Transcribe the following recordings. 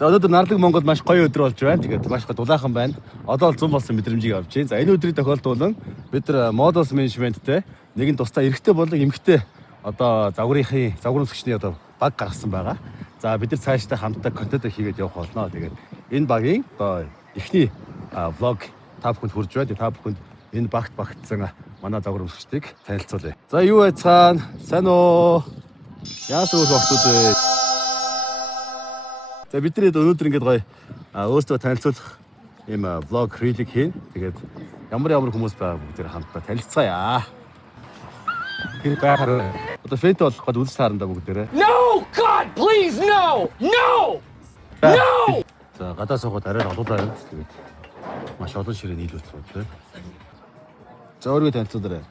За өнөөдөр Нарлаг Монгол маш гоё өдөр болж байна. Тэгээд маш гоё дулаахан байна. Одоо л 100 болсон мэдрэмжийг авч байна. За энэ өдрийн тохиолдуулан бид нар Models Management-тэй нэгэн тусдаа эрэгтэй болон эмэгтэй одоо загварын өсгчний одоо баг гаргасан байгаа. За бид нар цаашдаа хамтдаа контент хийгээд явах болно. Тэгээд энэ багийн одоо эхний влог та бүхэнд хүрж байна. Та бүхэнд энэ багтсан манай загвар өсгчдийг танилцуулъя. За юу байцгаана? Сайн уу? Яасан уу хөвгтүүд вэ? За бидний өнөөдөр ингэж гоё өөрсдөө танилцуулах ийм влог рилиг хийн. Тэгээд ямар хүмүүс байгаа бүгдээр хамтдаа танилцгаая. Тэр байхаар одоо фэнт болох гээд үзэж таарна да бүгдээрээ. No God please no. No. No. За гадаа суугаад арай олуулаа юм. Тэгээд маш олон ширээ нийлүүлсэн байна. За өөрийгөө танилцуулаарай.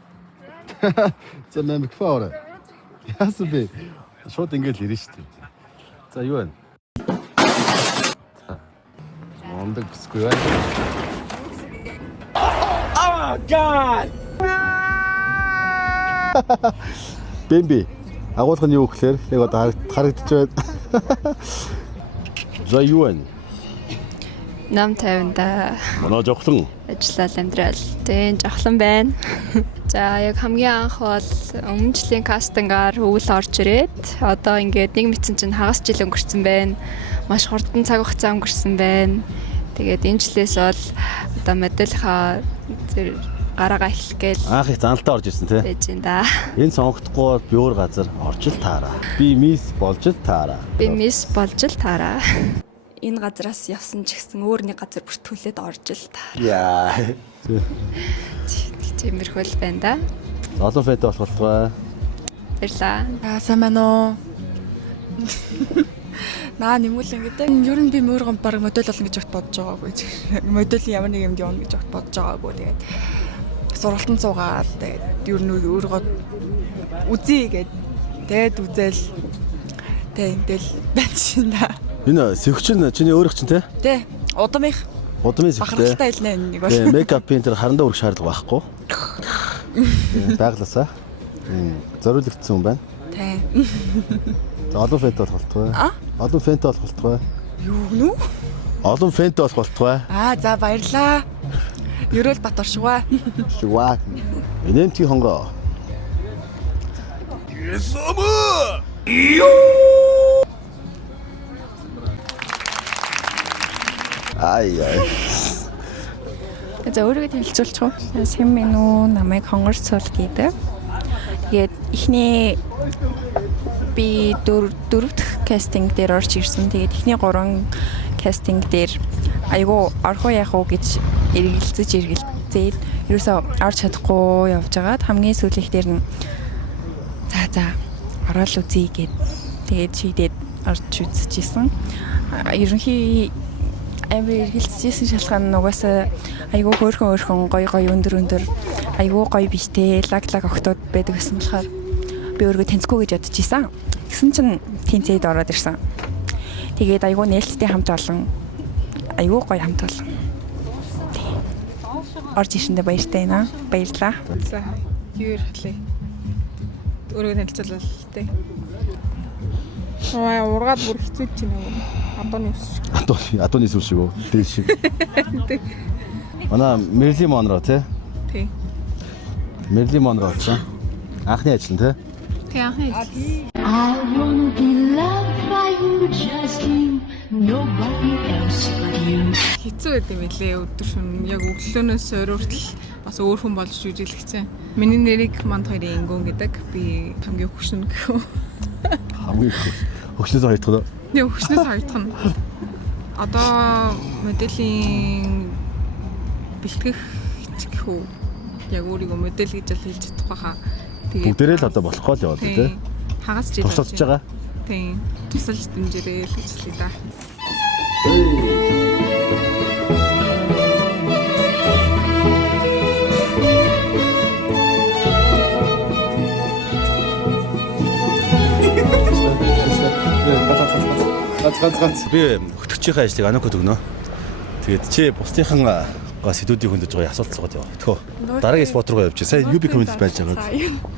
За намайг фаурэ. Яасан бэ? Шууд ингэж ирэн шүү дээ. За юу вэ? Ондаг гэсгүй байна. Oh God. Бэмби. Агуулга нь юу гэхээр яг одоо харагдаж байна. За юу вэ? Нам 50-да Манай жохлон ажиллал амьдрал тийм жохлон байна. За яг хамгийн анх бол өмнө жилийн кастингаар өвөл орж ирээд одоо ингээд нэг мэдсэн чинь хагас жил өнгөрцөн байна. Маш хурдан цаг хугацаа өнгөрсөн байна. Тэгээд энэ жилээс бол одоо модельхаа зэрэг гараагаа эхлэх гээл анх их заналтаа орж ирсэн тий. байж энэ да. Энэ сонгогдохгүй бол би өөр газар орж л таараа. Би мисс болж л таараа. Би мисс болж л таараа. Энэ газраас явсан ч гэсэн өөр нэг газар бүртгүүлээд орж л таа. Яа. Тиймэрхүүл байна да. Олон фэт болох болтугай. Баярлаа. Сайн байна уу? Наа нэмүүлэн гэдэг. Ер нь би мөр баг модель болно гэж бодож байгаагүй. Модель ямар нэг юмд явна гэж бодож байгаагүй. Тэгээд сургалтанд суугаад тэгээд ер нь өөрийгөө үзье гэд. Тэгээд үзэл тэгээд ингээл байна шин да. Энэ сэвчин чиний өөрөх чинь те? Тэ. Удамын Удмын сэвчтэй. бахархалтай хэлнэ нэг бол. Тэ мейкапын тэр харандаа өрөх шаардлага байхгүй. Байгласаа. Зориулагдсан юм байна. Тэ. За олон фэнт болох болтугай. Олон фэнт болох болтугай. Юу гэнэ үү? Олон фэнт болох болтугай. За баярлаа. Ерөөл бат оршгаа. Шуак. Энэмти хонгоо. Ясама. Ай. За өөрийгөө танилцуулчих уу? Сайн минь үү? Намайг Хонгор Цул гэдэг. Тэгээд эхний би дөрөвдөх кастинг дээр орж ирсэн. Тэгээд эхний 3 кастинг дээр айгүй орхоо яах уу гэж эргэлзээд ерөөсөө орж чадахгүй явж байгаад хамгийн сүүлийнх дээр нь за ороод үзье гэд тэгээд шийдээд орж үзчихсэн. Ерөнхий амар эргэлзэжсэн шалтгаан нь угаасаа айгүй хөөрхөн гоё өндөр айгүй гоё биштэй лаг октод байдаг гэсэн болохоор би өөргөө таньцгүй гэж бодож исэн. Тэгсэн чинь тэнцээд ороод ирсэн. Тэгээд айгүй нээлттэй хамт олон айгүй гоё хамт олон. Орж ирэндээ баяртай байна. Баярлаа. За юу ярихлаа. Өөрийгөө танилцуулал тээ. Ургаад бүр хэцүү ч юм уу. Адууны ус шиг. Адууны сүл шиг үү? Дэл шиг. Манай Мэрли Монро тий? Тий. Мэрли Монро болсон. Анхны ажил нь тий? Тий анхны ажил. I wanna be loved by you, just you, nobody else but you. Хэцүү байд юм лээ өдөр шөнө. Яг өглөөнөөс орой хүртэл бас өөр хүн болж жүжиглэх чинь. Миний нэрийг манд хоёрын ингүүн гэдэг. Би хамгийн хөшнө гэхүү. Хамгийн хөшнөөс хоёрдох нь. Нэг хөшнөөс хоёрдох нь. Одоо моделийн бэлтгэх гэхүү. Яг өөрийгөө модель гэж л хэлж чадахгүй хаа. Бүгдээрээ л одоо болохгүй л яваад тий. Хагас жил тусалж байгаа. Тийм. Тусалж дэмжээрэй л гэж хэлээ да. Ганц. Би хөтгчийнхээ ажлыг Анукод өгнө. Тэгээд чи бусдынхаа сэдвүүдийг хөндөж байгаа асуулт суугаад яв. Тэхөө. Дараагийн спот руу явчих. Сая UB community байж байгаа.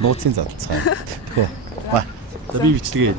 Нууцын зал цаа. Тэхөө. За би бичлэгээ.